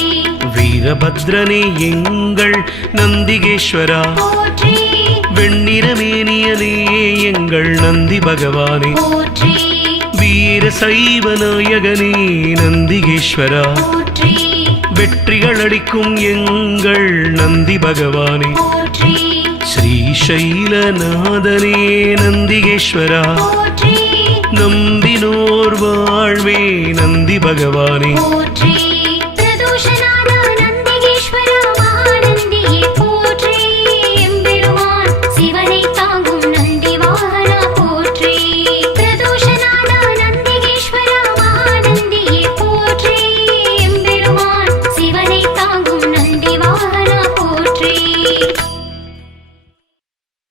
வீரபத்ரனே எங்கள் நந்திகேஸ்வரா போற்றி வெண்ணிறமேனியனே எங்கள் நந்தி பகவானே போற்றி வீர சைவ நாயகனே நந்திகேஸ்வரா போற்றி வெற்றிகள் அளிக்கும் எங்கள் நந்தி பகவானே போற்றி ஸ்ரீசைலநாதனே நந்திகேஸ்வரா போற்றி நம்பினோர் வாழ்வே நந்தி பகவானே போற்றி பிரதோஷநாத நந்திகேஸ்வரா மகாநந்தியே போற்றி எம்பெருமான் சிவனை தாங்கும் நந்தி வாகனா போற்றி பிரதோஷநாத நந்திகேஸ்வரா மகாநந்தியே போற்றி எம்பெருமான் சிவனை தாங்கும் நந்தி வாகனா போற்றி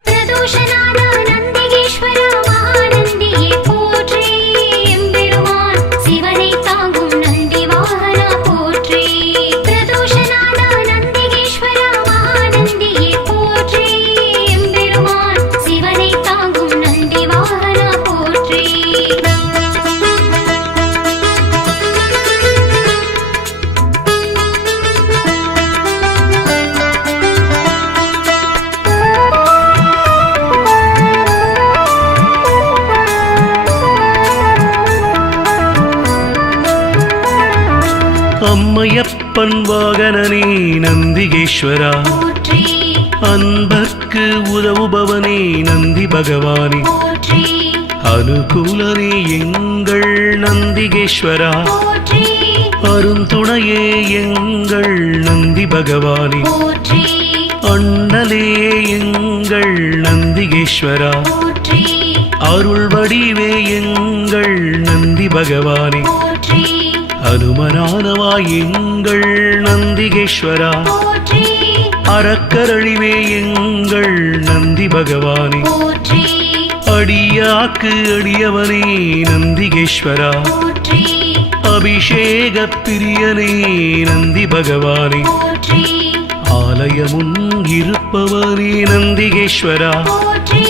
பிரதோஷநாத நந்திகேஸ்வரா மகாநந்தியே போற்றி எம்பெருமான் சிவனை தாங்கும் நந்தி வாகனா போற்றி பிரதோஷநாத நந்திகேஸ்வரா மகாநந்தியே போற்றி எம்பெருமான் சிவனை தாங்கும் நந்தி வாகனா போற்றி அம்மையப்பன் வாகனனே நந்திகேஸ்வரா, போற்றி அன்பர்க்கு உதவுபவனே நந்தி பகவானே, போற்றி அனுகூலனே எங்கள் நந்திகேஸ்வரா, போற்றி அருந்துணையே எங்கள் நந்தி பகவானே, போற்றி அண்ணலே எங்கள் நந்திகேஸ்வரா, போற்றி அருள் வடிவே எங்கள் நந்தி பகவானே, போற்றி அனுமனானவா எங்கள் நந்திகேஸ்வரா, போற்றி அறக்கரழிவே எங்கள் நந்தி பகவானே, போற்றி அடியாக்கு அடியவனே நந்திகேஸ்வரா, போற்றி அபிஷேக பிரியனே நந்தி பகவானே, போற்றி ஆலயமுன் இருப்பவனே நந்திகேஸ்வரா, போற்றி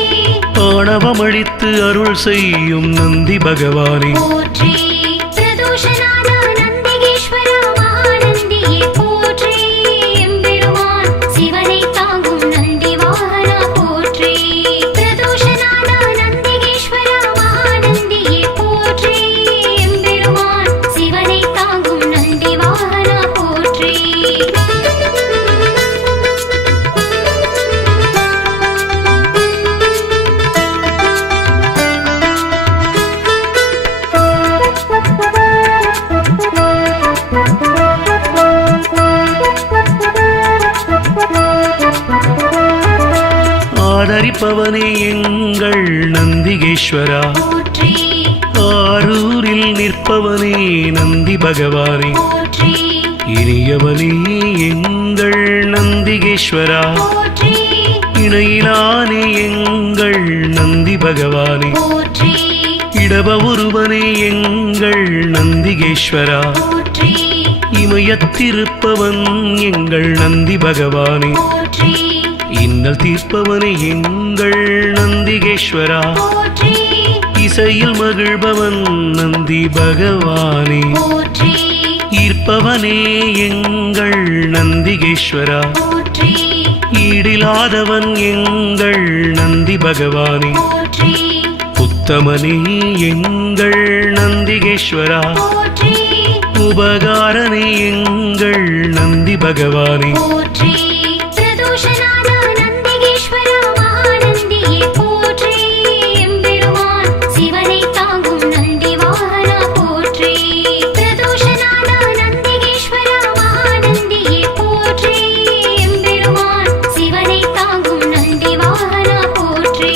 ஆணவமழித்து அருள் செய்யும் நந்தி பகவானே, போற்றி பிரதோஷநாத நந்திகேஸ்வரா மகாநந்தியே போற்றி எம்பெருமான் சிவனை தாங்கும் நந்தி வாகனா போற்றி பிரதோஷநாத நந்திகேஸ்வரா மகாநந்தியே போற்றி எம்பெருமான் சிவனை தாங்கும் நந்தி வாகனா போற்றி ஆதரிப்பவனே எங்கள் நந்திகேஸ்வரா, போற்றி ஆரூரில் நிற்பவனே நந்தி பகவானே, போற்றி இனியவனே எங்கள் நந்திகேஸ்வரா, போற்றி இணையிலானே எங்கள் நந்தி பகவானே, போற்றி இடப ஒருவனே எங்கள் நந்திகேஸ்வரா, போற்றி இமயத்திருப்பவன் எங்கள் நந்தி பகவானே, போற்றி இன்னல் தீர்ப்பவனே எங்கள் நந்திகேஸ்வரா, போற்றி இசையில் மகிழ்பவன் நந்தி பகவானே, போற்றி ஈர்ப்பவனே எங்கள் நந்திகேஸ்வரா, போற்றி ஈடிலாதவன் எங்கள் நந்தி பகவானே, போற்றி உத்தமனே எங்கள் நந்திகேஸ்வரா, போற்றி உபகாரனே எங்கள் நந்தி பகவானே, போற்றி பிரதோஷநாத நந்திகேஸ்வரா மகாநந்தியே போற்றி எம்பெருமான் சிவனை தாங்கும் நந்தி வாகனா போற்றி பிரதோஷநாத நந்திகேஸ்வரா மகாநந்தியே போற்றி எம்பெருமான் சிவனை தாங்கும் நந்தி வாகனா போற்றி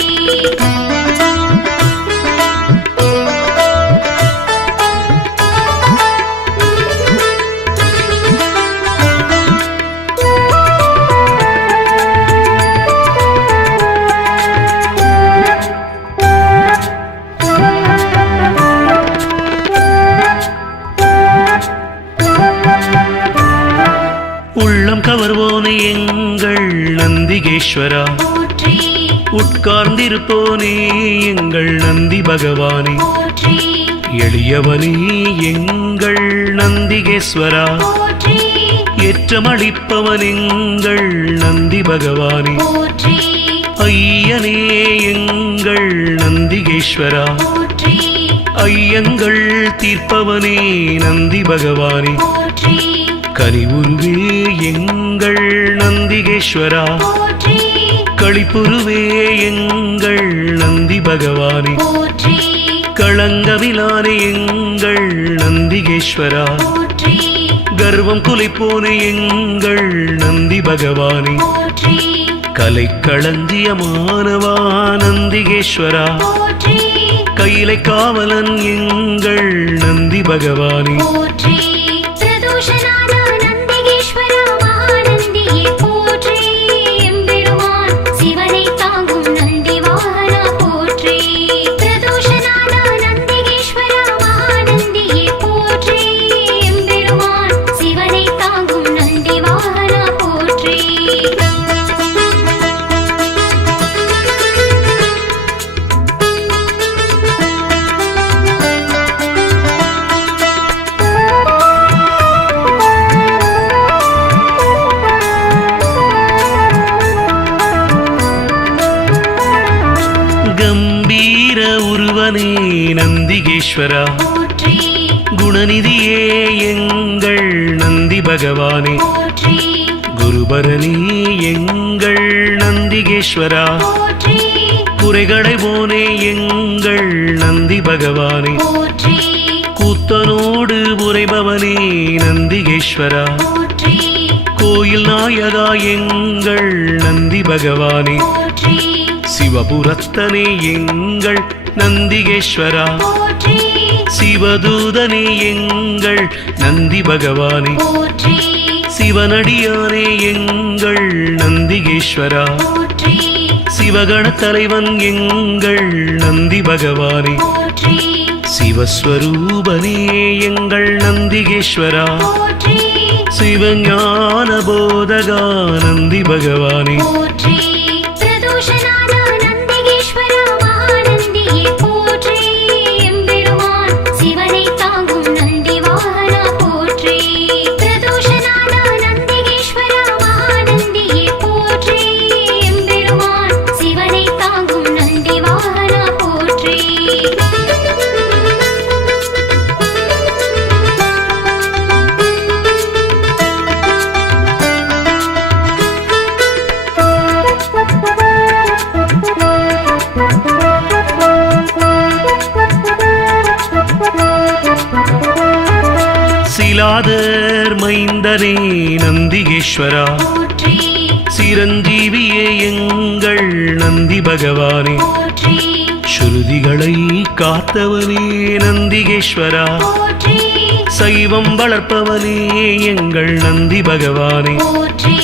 உள்ளம் கவர்வோனே எங்கள் நந்திகேஸ்வரா, போற்றி உட்கார்ந்திருப்போனே எங்கள் நந்தி பகவானே, போற்றி எளியவனே எங்கள் நந்திகேஸ்வரா, போற்றி ஏற்றமளிப்பவன் எங்கள் நந்தி பகவானே, போற்றி ஐயனே எங்கள் நந்திகேஸ்வரா, போற்றி ஐயங்கள் தீர்ப்பவனே நந்தி பகவானே, போற்றி கனிவுருவே எங்கள் நந்திகேஸ்வரா, போற்றி களிப்புருவே எங்கள் நந்தி பகவானே, போற்றி களங்கவிலானே எங்கள் நந்திகேஸ்வரா, போற்றி கர்வம் குலைப்போனே எங்கள் நந்தி பகவானே, போற்றி கலைக்களஞ்சியமானவா நந்திகேஸ்வரா, போற்றி கையிலை காவலன் எங்கள் நந்தி பகவானே, போற்றி பிரதோஷநாத நந்திகேஸ்வரா மகாநந்தியே போற்றி எம்பெருமான் சிவனை தாங்கும் நந்தி வாகனா போற்றி பிரதோஷநாத நந்திகேஸ்வரா மகாநந்தியே போற்றி எம்பெருமான் சிவனை தாங்கும் நந்தி வாகனா போற்றி கம்பீர உருவனே நந்திகேஸ்வரா, போற்றி குணநிதியே எங்கள் நந்தி பகவானே போற்றி குருபரணி எங்கள் நந்திகேஸ்வரா போற்றி குறைகளை போனே எங்கள் நந்தி பகவானே போற்றி கூத்தனோடு உரைபவனே நந்திகேஸ்வரா போற்றி கோயில் நாயகா எங்கள் நந்தி பகவானே போற்றி சிவபுரத்தனே எங்கள் நந்திகேஸ்வரா போற்றி சிவதூதனே எங்கள் நந்தி பகவானே போற்றி சிவனடியானே எங்கள் நந்திகேஸ்வரா போற்றி சிவகண தலைவன் எங்கள் நந்தி பகவானே போற்றி சிவஸ்வரூபனே எங்கள் நந்திகேஸ்வரா போற்றி சிவஞான போதகா நந்தி பகவானே போற்றி பிரதோஷநாத நந்திகேஸ்வரா மகாநந்தியே போற்றி எம்பெருமான் சிவனை தாங்கும் நந்தி வாகனா போற்றி பிரதோஷநாத நந்திகேஸ்வரா மகாநந்தியே போற்றி எம்பெருமான் சிவனை தாங்கும் நந்தி வாகனா போற்றி சிலாதர் மைந்தனே நந்திகேஸ்வரா போற்றி சிரஞ்சீவியே எங்கள் நந்தி பகவானே போற்றி ஸ்ருதிகளை காத்தவனே நந்திகேஸ்வரா போற்றி சைவம் வளர்ப்பவனே எங்கள் நந்தி பகவானே போற்றி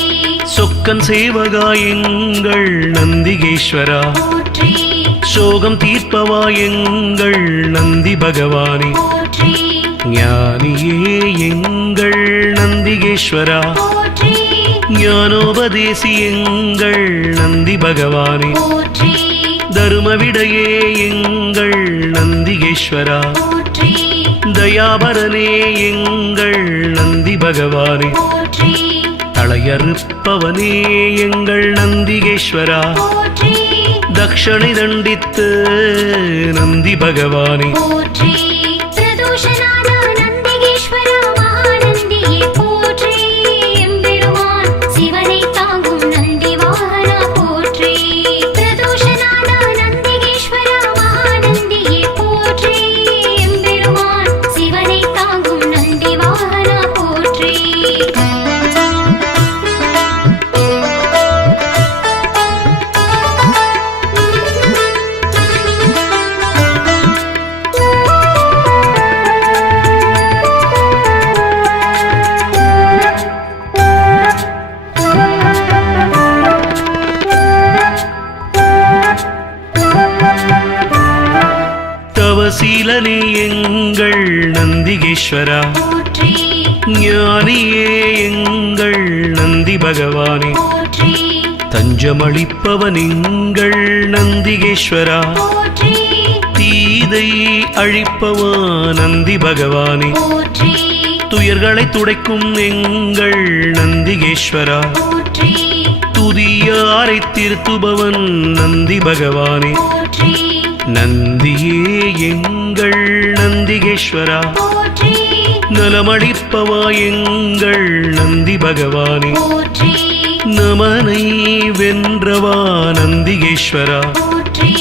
சொக்கன் சேவகா எங்கள் நந்திகேஸ்வரா போற்றி சோகம் தீர்ப்பவா எங்கள் நந்தி பகவானே போற்றி ஞானியே எங்கள் நந்திகேஸ்வரா போற்றி ஞானோபதேசி எங்கள் நந்தி பகவானே போற்றி தருமவிடையே எங்கள் நந்திகேஸ்வரா போற்றி தயாபரனே எங்கள் நந்தி பகவானே போற்றி தலையறுப்பவனே எங்கள் நந்திகேஸ்வரா போற்றி தக்ஷணை தண்டித்து நந்தி பகவானே போற்றி பிரதோஷநாத நந்திகேஸ்வரா மகாநந்தியே போற்றி எம்பெருமான் சிவனை தாங்கும் நந்தி வாகனா போற்றி பிரதோஷநாத நந்திகேஸ்வரா மகாநந்தியே போற்றி எம்பெருமான் சிவனை தாங்கும் நந்தி வாகனா போற்றி தவசீலனே எங்கள் நந்திகேஸ்வரா போற்றி ஞானியே எங்கள் நந்தி பகவானே போற்றி தஞ்சமளிப்பவன் எங்கள் நந்திகேஸ்வரா போற்றி தீதை அழிப்பவா நந்தி பகவானே போற்றி துயர்களை துடைக்கும் எங்கள் நந்திகேஸ்வரா போற்றி துதியாரை திருத்துபவன் நந்தி பகவானே போற்றி நந்தியே எங்கள் நந்திகேஸ்வரா போற்றி நலமளிப்பவா எங்கள் நந்தி பகவானே போற்றி நமனை வென்றவா நந்திகேஸ்வரா போற்றி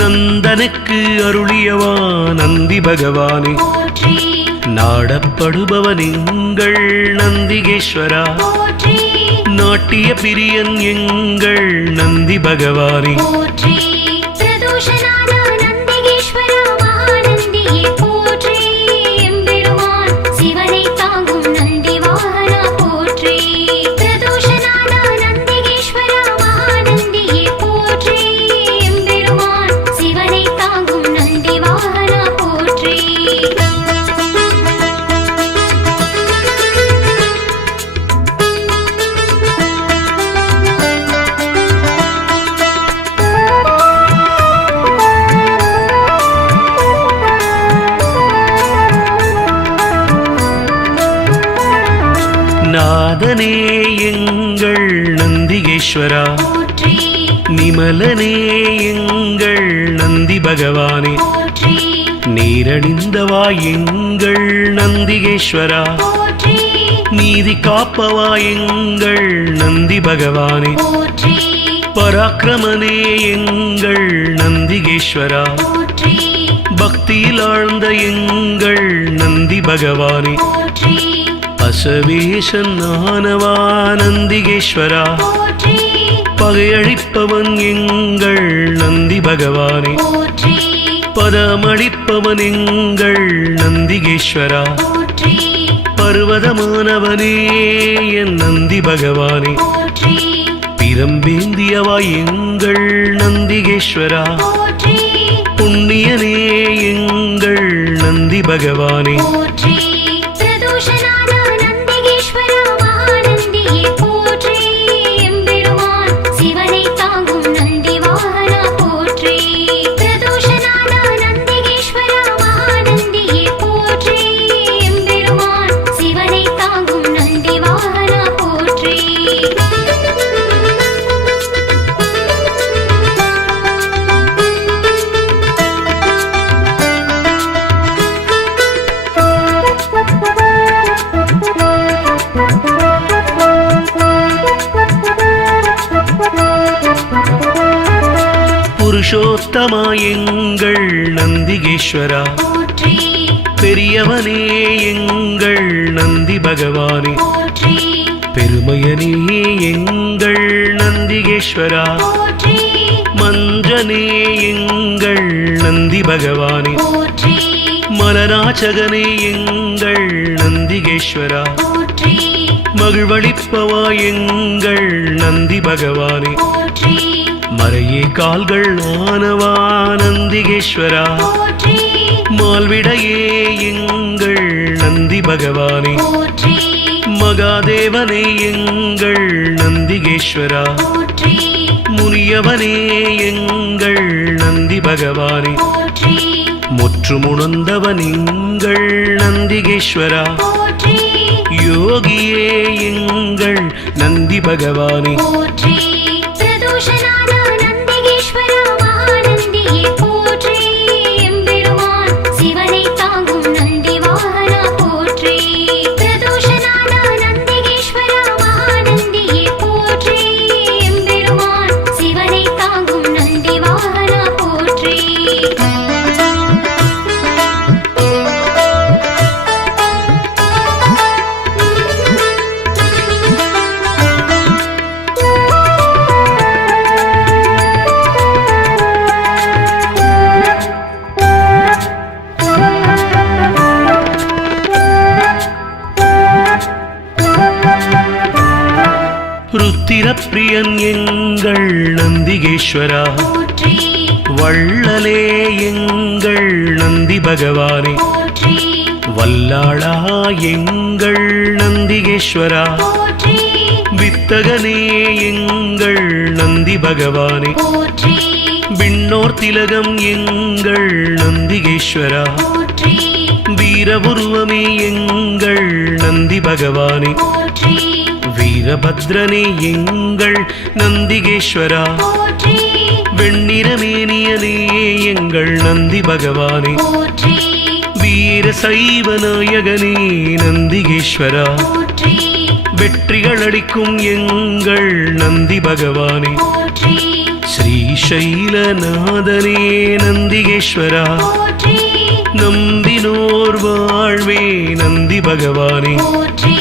நந்தனுக்கு அருளியவா நந்தி பகவானே போற்றி நாடப்படுபவன் எங்கள் நந்திகேஸ்வரா போற்றி நாட்டிய பிரியன் எங்கள் நந்தி பகவானே போற்றி பிரதோஷநாத நந்திகேஸ்வரா மகாநந்தியே போற்றி எம்பெருமான் சிவனை தாங்கும் நந்தி வாகனா போற்றி பிரதோஷநாத நந்திகேஸ்வரா மகாநந்தியே போற்றி எம்பெருமான் சிவனை தாங்கும் நந்தி வாகனா போற்றி நாதனே எங்கள் நந்திகேஸ்வரா போற்றி நிமலனே எங்கள் நந்தி பகவானே போற்றி நீரணிந்தவா எங்கள் நந்திகேஸ்வரா, போற்றி நீதி காப்பவா எங்கள் நந்தி பகவானே, போற்றி பராக்கிரமனே எங்கள் நந்திகேஸ்வரா, போற்றி பக்தியில் ஆழ்ந்த எங்கள் நந்தி பகவானே, போற்றி அசவேசன் ஆனவா நந்திகேஸ்வரா, போற்றி பகையழிப்பவன் எங்கள் நந்தி பகவானே, போற்றி பதமளிப்பவன் எங்கள் நந்திகேஸ்வரா, போற்றி பர்வதமானவனே என் நந்தி பகவானே, போற்றி பிரம்பேந்தியவா எங்கள் நந்திகேஸ்வரா, போற்றி புண்ணியனே எங்கள் நந்தி பகவானே, போற்றி பிரதோஷநாத நந்திகேஸ்வரா மகாநந்தியே போற்றி எம்பெருமான் சிவனை தாங்கும் நந்தி வாகனா போற்றி பிரதோஷநாத நந்திகேஸ்வரா மகாநந்தியே போற்றி எம்பெருமான் சிவனை தாங்கும் நந்தி வாகனா போற்றி புருஷோத்தமா எங்கள் நந்திகேஸ்வரா, போற்றி பெரியவனே எங்கள் நந்தி பகவானே, போற்றி பெருமையனே எங்கள் நந்திகேஸ்வரா, போற்றி மஞ்சனே எங்கள் நந்தி பகவானே, போற்றி மலராச்சகனே எங்கள் நந்திகேஸ்வரா, போற்றி மகிழ்வளிப்பவா எங்கள் நந்தி பகவானே, போற்றி மறையே கால்கள் ஆனவா நந்திகேஸ்வரா, போற்றி மால்விடையே எங்கள் நந்தி பகவானே, போற்றி மகாதேவனே எங்கள் நந்திகேஸ்வரா, போற்றி முனியவனே எங்கள் நந்தி பகவானே, போற்றி முற்றுமுணர்ந்தவன் எங்கள் நந்திகேஸ்வரா, போற்றி யோகியே எங்கள் நந்தி பகவானே, போற்றி பிரதோஷநாத நந்திகேஸ்வரா மகாநந்தியே போற்றி எம்பெருமான் சிவனை தாங்கும் நந்தி வாகனா போற்றி பிரதோஷநாத நந்திகேஸ்வரா மகாநந்தியே போற்றி எம்பெருமான் சிவனை தாங்கும் நந்தி வாகனா போற்றி ருத்திரப்பிரியன் எங்கள் நந்திகேஸ்வரா, போற்றி வள்ளலே எங்கள் நந்தி பகவானே, போற்றி வல்லாளா எங்கள் நந்திகேஸ்வரா, போற்றி வித்தகனே எங்கள் நந்தி பகவானே, போற்றி விண்ணோர் திலகம் எங்கள் நந்திகேஸ்வரா, போற்றி வீரபுருவமே எங்கள் நந்தி பகவானே, போற்றி வீரபத்ரனே எங்கள் நந்திகேஸ்வரா, போற்றி வெண்ணிறமேனியனே எங்கள் நந்தி பகவானே, போற்றி வீர சைவ நாயகனே நந்திகேஸ்வரா, போற்றி வெற்றிகள் அளிக்கும் எங்கள் நந்தி பகவானே, போற்றி ஸ்ரீசைலநாதனே நந்திகேஸ்வரா, போற்றி நம்பினோர் வாழ்வே நந்தி பகவானே, போற்றி